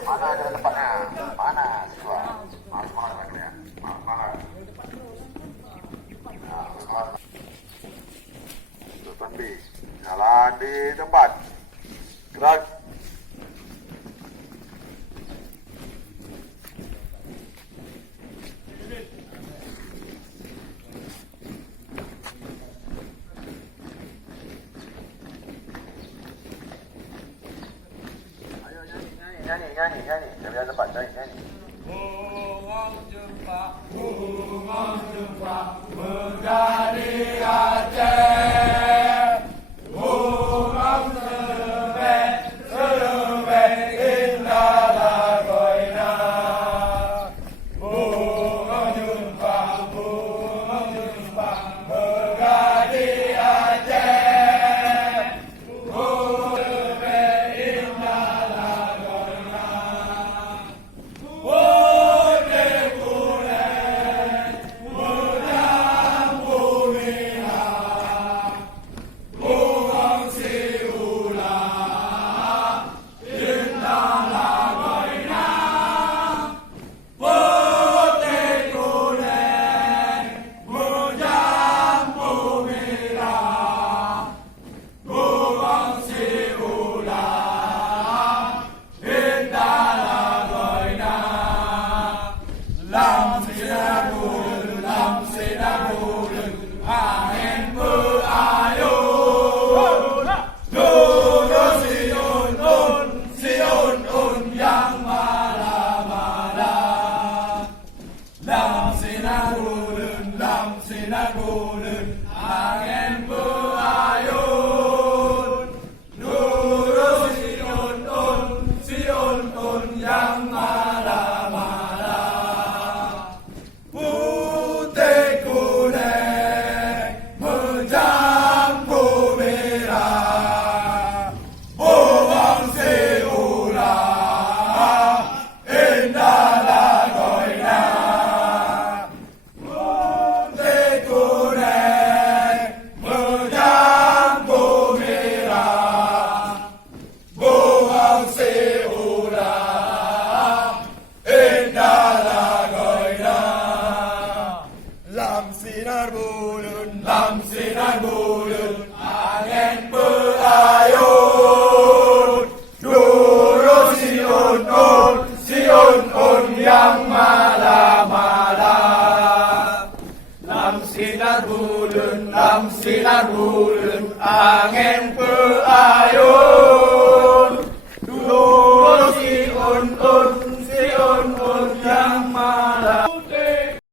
Mana ada tempatnya? Mana siswa? Mahal lagi ya. Mahal. Tuan B, jalan di tempat. Gerak. Nyanyi, jalan tempat, nyanyi. Bunga jumpa menjadi Aceh. Bunga sebek indah lagoina. Bunga jumpa menjadi Aceh. Bunga sebek indah lagoina. Angin berayun, lurus si un yang marah-marah. Putih kuning mencampur merah, bawang seolah indah lagoina. Sinar bulan, angin berayun, lurus si un yang malam-malam. Lam sinar bulan, angin berayun.